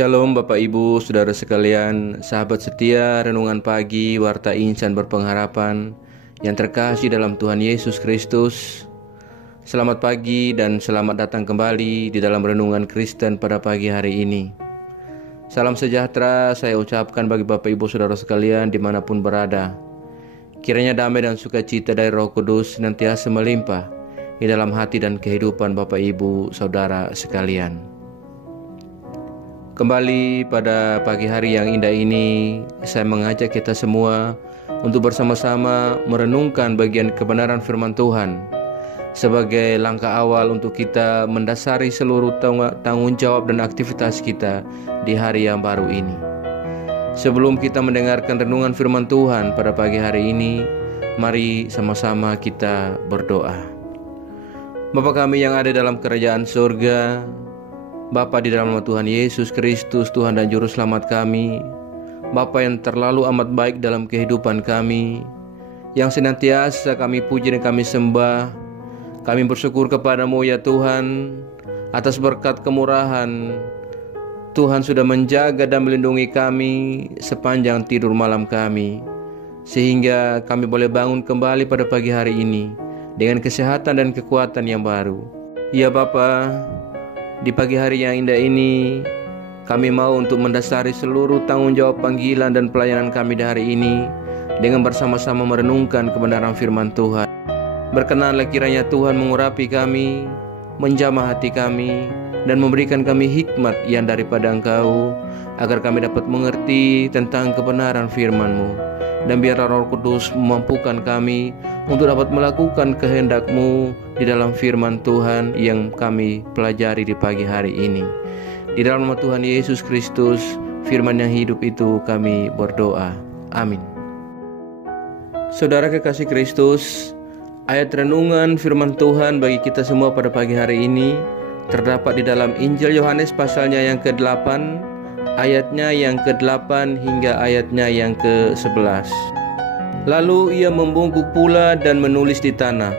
Shalom Bapak Ibu, Saudara sekalian, sahabat setia Renungan Pagi Warta Insan Berpengharapan yang terkasih dalam Tuhan Yesus Kristus. Selamat pagi dan selamat datang kembali di dalam Renungan Kristen pada pagi hari ini. Salam sejahtera saya ucapkan bagi Bapak Ibu Saudara sekalian dimanapun berada. Kiranya damai dan sukacita dari Roh Kudus senantiasa melimpah di dalam hati dan kehidupan Bapak Ibu Saudara sekalian. Kembali pada pagi hari yang indah ini, saya mengajak kita semua untuk bersama-sama merenungkan bagian kebenaran firman Tuhan sebagai langkah awal untuk kita mendasari seluruh tanggung jawab dan aktivitas kita di hari yang baru ini. Sebelum kita mendengarkan renungan firman Tuhan pada pagi hari ini, mari sama-sama kita berdoa. Bapa kami yang ada dalam kerajaan surga, Bapa di dalam nama Tuhan Yesus Kristus, Tuhan dan Juru Selamat kami, Bapa yang terlalu amat baik dalam kehidupan kami, yang senantiasa kami puji dan kami sembah. Kami bersyukur kepadamu ya Tuhan, atas berkat kemurahan. Tuhan sudah menjaga dan melindungi kami sepanjang tidur malam kami, sehingga kami boleh bangun kembali pada pagi hari ini dengan kesehatan dan kekuatan yang baru. Ya Bapa, di pagi hari yang indah ini, kami mau untuk mendasari seluruh tanggung jawab panggilan dan pelayanan kami di hari ini dengan bersama-sama merenungkan kebenaran firman Tuhan. Berkenanlah kiranya Tuhan mengurapi kami, menjamah hati kami, dan memberikan kami hikmat yang daripada Engkau, agar kami dapat mengerti tentang kebenaran firman-Mu. Dan biarlah Roh Kudus memampukan kami untuk dapat melakukan kehendak-Mu di dalam firman Tuhan yang kami pelajari di pagi hari ini. Di dalam nama Tuhan Yesus Kristus, firman yang hidup itu kami berdoa. Amin. Saudara kekasih Kristus, ayat renungan firman Tuhan bagi kita semua pada pagi hari ini terdapat di dalam Injil Yohanes pasalnya yang ke-8, ayatnya yang ke-8 hingga ayatnya yang ke-11. Lalu ia membungkuk pula dan menulis di tanah.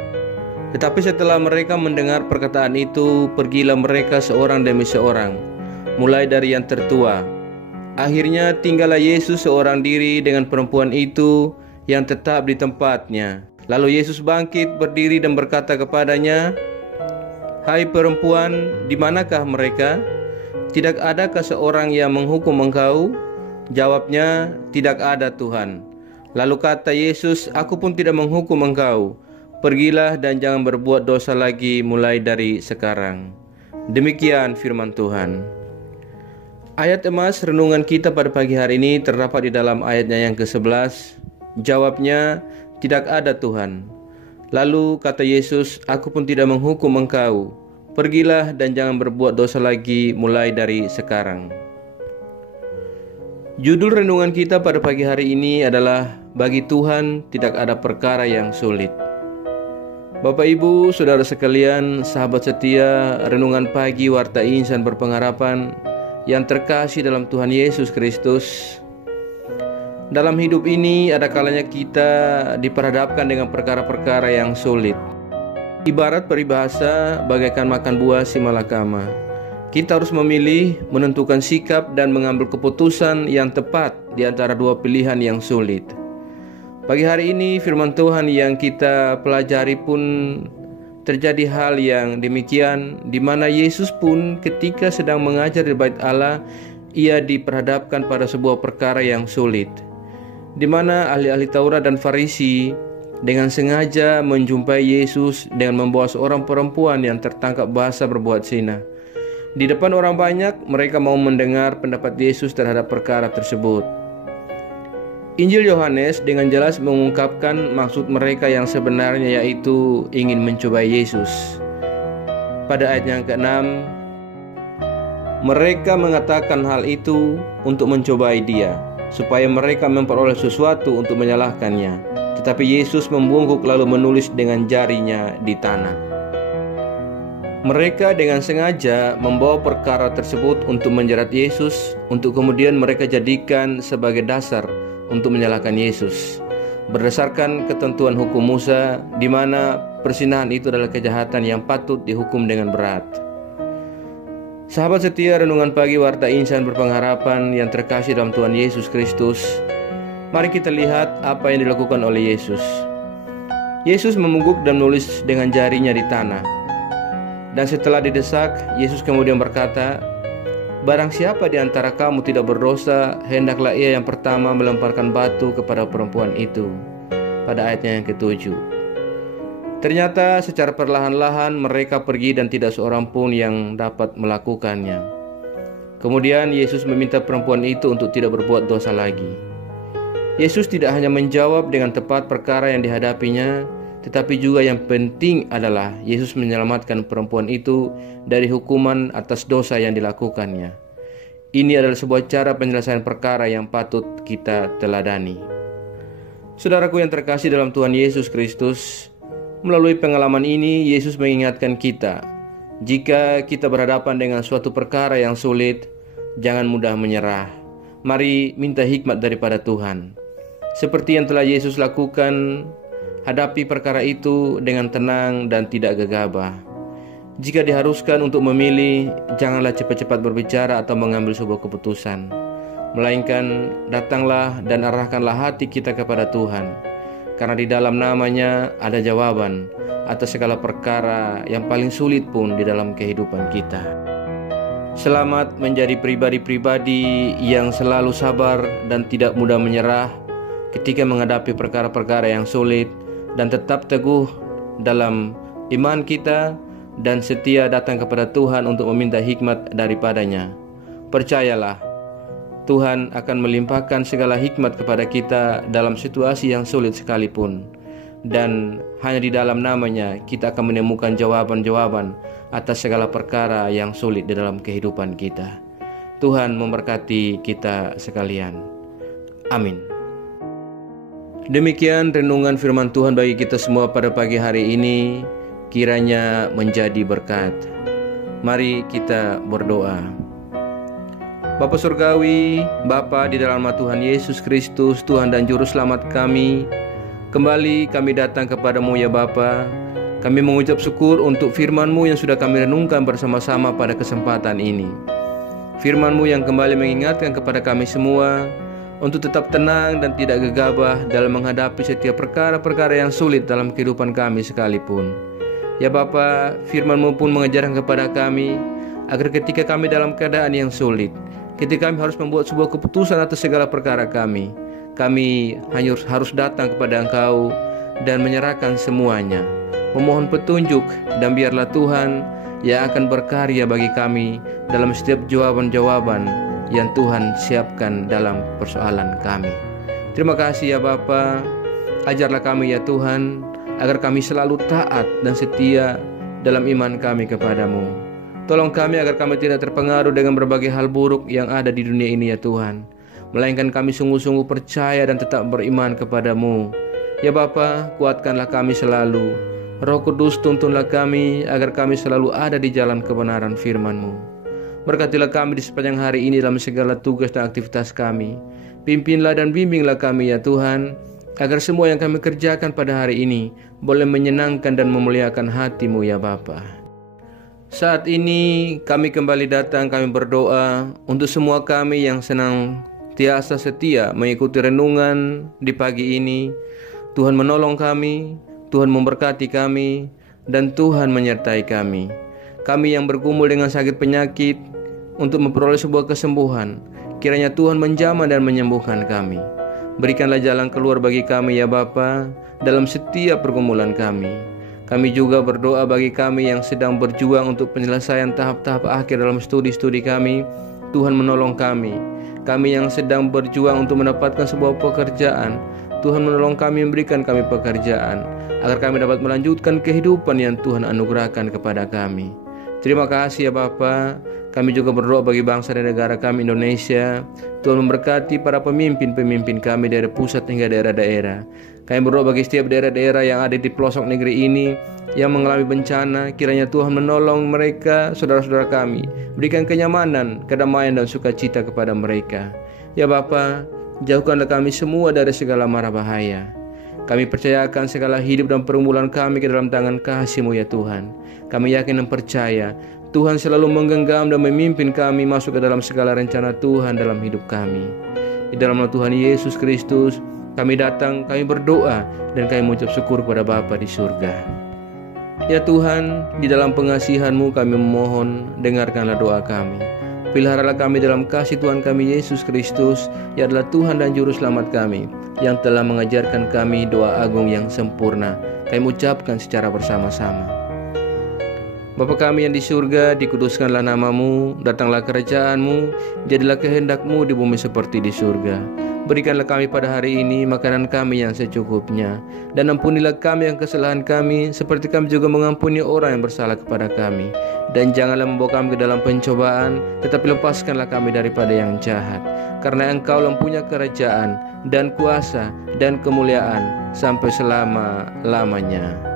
Tetapi setelah mereka mendengar perkataan itu, pergilah mereka seorang demi seorang, mulai dari yang tertua. Akhirnya tinggallah Yesus seorang diri dengan perempuan itu yang tetap di tempatnya. Lalu Yesus bangkit berdiri dan berkata kepadanya, "Hai perempuan, di manakah mereka? Tidak adakah seorang yang menghukum engkau?" Jawabnya, "Tidak ada Tuhan." Lalu kata Yesus, "Aku pun tidak menghukum engkau. Pergilah dan jangan berbuat dosa lagi mulai dari sekarang." Demikian firman Tuhan. Ayat emas renungan kita pada pagi hari ini terdapat di dalam ayatnya yang ke-11. Jawabnya, "Tidak ada Tuhan." Lalu kata Yesus, "Aku pun tidak menghukum engkau. Pergilah dan jangan berbuat dosa lagi mulai dari sekarang." Judul renungan kita pada pagi hari ini adalah "Bagi Tuhan tidak ada perkara yang sulit." Bapak Ibu, Saudara sekalian, sahabat setia Renungan Pagi Warta Insan Berpengharapan yang terkasih dalam Tuhan Yesus Kristus. Dalam hidup ini ada kalanya kita diperhadapkan dengan perkara-perkara yang sulit. Ibarat peribahasa bagaikan makan buah si malakama. Kita harus memilih, menentukan sikap dan mengambil keputusan yang tepat di antara dua pilihan yang sulit. Pagi hari ini firman Tuhan yang kita pelajari pun terjadi hal yang demikian, di mana Yesus pun ketika sedang mengajar di Bait Allah, ia diperhadapkan pada sebuah perkara yang sulit, di mana ahli-ahli Taurat dan Farisi dengan sengaja menjumpai Yesus dengan membawa seorang perempuan yang tertangkap basah berbuat zina. Di depan orang banyak, mereka mau mendengar pendapat Yesus terhadap perkara tersebut. Injil Yohanes dengan jelas mengungkapkan maksud mereka yang sebenarnya, yaitu ingin mencobai Yesus. Pada ayat yang ke-6, mereka mengatakan hal itu untuk mencobai Dia, supaya mereka memperoleh sesuatu untuk menyalahkannya. Tetapi Yesus membungkuk lalu menulis dengan jarinya di tanah. Mereka dengan sengaja membawa perkara tersebut untuk menjerat Yesus, untuk kemudian mereka jadikan sebagai dasar untuk menyalahkan Yesus. Berdasarkan ketentuan hukum Musa, di mana perzinahan itu adalah kejahatan yang patut dihukum dengan berat. Sahabat setia Renungan Pagi Warta Insan Berpengharapan yang terkasih dalam Tuhan Yesus Kristus, mari kita lihat apa yang dilakukan oleh Yesus. Yesus memungguk dan menulis dengan jarinya di tanah. Dan setelah didesak, Yesus kemudian berkata, "Barang siapa di antara kamu tidak berdosa, hendaklah ia yang pertama melemparkan batu kepada perempuan itu." Pada ayatnya yang ke-7. Ternyata secara perlahan-lahan mereka pergi dan tidak seorang pun yang dapat melakukannya. Kemudian Yesus meminta perempuan itu untuk tidak berbuat dosa lagi. Yesus tidak hanya menjawab dengan tepat perkara yang dihadapinya, tetapi juga yang penting adalah Yesus menyelamatkan perempuan itu dari hukuman atas dosa yang dilakukannya. Ini adalah sebuah cara penyelesaian perkara yang patut kita teladani. Saudaraku yang terkasih dalam Tuhan Yesus Kristus, melalui pengalaman ini, Yesus mengingatkan kita, jika kita berhadapan dengan suatu perkara yang sulit, jangan mudah menyerah. Mari minta hikmat daripada Tuhan. Seperti yang telah Yesus lakukan, hadapi perkara itu dengan tenang dan tidak gegabah. Jika diharuskan untuk memilih, janganlah cepat-cepat berbicara atau mengambil sebuah keputusan. Melainkan datanglah dan arahkanlah hati kita kepada Tuhan. Karena di dalam namanya ada jawaban atas segala perkara yang paling sulit pun di dalam kehidupan kita. Selamat menjadi pribadi-pribadi yang selalu sabar dan tidak mudah menyerah ketika menghadapi perkara-perkara yang sulit, dan tetap teguh dalam iman kita dan setia datang kepada Tuhan untuk meminta hikmat daripadanya. Percayalah, Tuhan akan melimpahkan segala hikmat kepada kita dalam situasi yang sulit sekalipun. Dan hanya di dalam namanya kita akan menemukan jawaban-jawaban atas segala perkara yang sulit di dalam kehidupan kita. Tuhan memberkati kita sekalian. Amin. Demikian renungan firman Tuhan bagi kita semua pada pagi hari ini. Kiranya menjadi berkat. Mari kita berdoa. Bapa Surgawi, Bapa di dalam nama Tuhan Yesus Kristus, Tuhan dan Juru Selamat kami, kembali kami datang kepadamu ya Bapa. Kami mengucap syukur untuk firman-Mu yang sudah kami renungkan bersama-sama pada kesempatan ini. Firman-Mu yang kembali mengingatkan kepada kami semua untuk tetap tenang dan tidak gegabah dalam menghadapi setiap perkara-perkara yang sulit dalam kehidupan kami sekalipun. Ya Bapa, firman-Mu pun mengajarkan kepada kami agar ketika kami dalam keadaan yang sulit, ketika kami harus membuat sebuah keputusan atas segala perkara kami hanya harus datang kepada Engkau dan menyerahkan semuanya, memohon petunjuk, dan biarlah Tuhan yang akan berkarya bagi kami dalam setiap jawaban-jawaban yang Tuhan siapkan dalam persoalan kami. Terima kasih ya Bapa. Ajarlah kami ya Tuhan, agar kami selalu taat dan setia dalam iman kami kepadamu. Tolong kami agar kami tidak terpengaruh dengan berbagai hal buruk yang ada di dunia ini ya Tuhan, melainkan kami sungguh-sungguh percaya dan tetap beriman kepadamu. Ya Bapa, kuatkanlah kami selalu. Roh Kudus, tuntunlah kami agar kami selalu ada di jalan kebenaran firman-Mu. Berkatilah kami di sepanjang hari ini dalam segala tugas dan aktivitas kami. Pimpinlah dan bimbinglah kami ya Tuhan, agar semua yang kami kerjakan pada hari ini boleh menyenangkan dan memuliakan hati-Mu ya Bapa. Saat ini kami kembali datang, kami berdoa untuk semua kami yang senantiasa setia mengikuti renungan di pagi ini. Tuhan menolong kami, Tuhan memberkati kami, dan Tuhan menyertai kami. Kami yang bergumul dengan sakit penyakit untuk memperoleh sebuah kesembuhan, kiranya Tuhan menjamah dan menyembuhkan kami. Berikanlah jalan keluar bagi kami ya Bapa dalam setiap pergumulan kami. Kami juga berdoa bagi kami yang sedang berjuang untuk penyelesaian tahap-tahap akhir dalam studi-studi kami. Tuhan menolong kami. Kami yang sedang berjuang untuk mendapatkan sebuah pekerjaan, Tuhan menolong kami, memberikan kami pekerjaan, agar kami dapat melanjutkan kehidupan yang Tuhan anugerahkan kepada kami. Terima kasih ya Bapa. Kami juga berdoa bagi bangsa dan negara kami Indonesia. Tuhan memberkati para pemimpin-pemimpin kami dari pusat hingga daerah-daerah. Kami berdoa bagi setiap daerah-daerah yang ada di pelosok negeri ini yang mengalami bencana. Kiranya Tuhan menolong mereka, saudara-saudara kami. Berikan kenyamanan, kedamaian dan sukacita kepada mereka. Ya Bapa, jauhkanlah kami semua dari segala mara bahaya. Kami percayakan segala hidup dan pergumulan kami ke dalam tangan kasih-Mu ya Tuhan. Kami yakin dan percaya Tuhan selalu menggenggam dan memimpin kami masuk ke dalam segala rencana Tuhan dalam hidup kami. Di dalam nama Tuhan Yesus Kristus, kami datang, kami berdoa, dan kami mengucap syukur kepada Bapa di surga. Ya Tuhan, di dalam pengasihan-Mu kami memohon, dengarkanlah doa kami. Peliharalah kami dalam kasih Tuhan kami Yesus Kristus, yang adalah Tuhan dan Juru Selamat kami, yang telah mengajarkan kami doa agung yang sempurna. Kami ucapkan secara bersama-sama. Bapa kami yang di surga, dikuduskanlah nama-Mu, datanglah kerajaan-Mu, jadilah kehendak-Mu di bumi seperti di surga. Berikanlah kami pada hari ini makanan kami yang secukupnya, dan ampunilah kami yang kesalahan kami, seperti kami juga mengampuni orang yang bersalah kepada kami. Dan janganlah membawa kami ke dalam pencobaan, tetapi lepaskanlah kami daripada yang jahat. Karena Engkau mempunyai kerajaan, dan kuasa, dan kemuliaan, sampai selama-lamanya.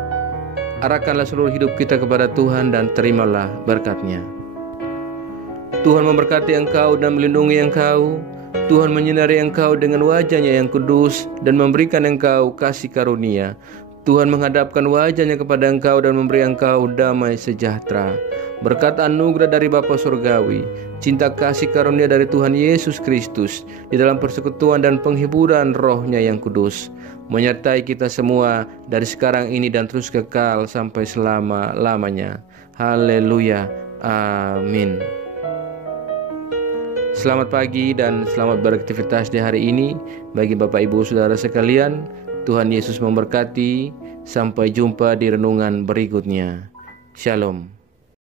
Arahkanlah seluruh hidup kita kepada Tuhan dan terimalah berkat-Nya. Tuhan memberkati engkau dan melindungi engkau. Tuhan menyinari engkau dengan wajah-Nya yang kudus dan memberikan engkau kasih karunia. Tuhan menghadapkan wajah-Nya kepada engkau dan memberi engkau damai sejahtera. Berkat anugerah dari Bapa Surgawi, cinta kasih karunia dari Tuhan Yesus Kristus, di dalam persekutuan dan penghiburan Roh-Nya yang kudus, menyertai kita semua dari sekarang ini dan terus kekal sampai selama-lamanya. Haleluya. Amin. Selamat pagi dan selamat beraktivitas di hari ini bagi Bapak Ibu Saudara sekalian. Tuhan Yesus memberkati. Sampai jumpa di renungan berikutnya. Shalom.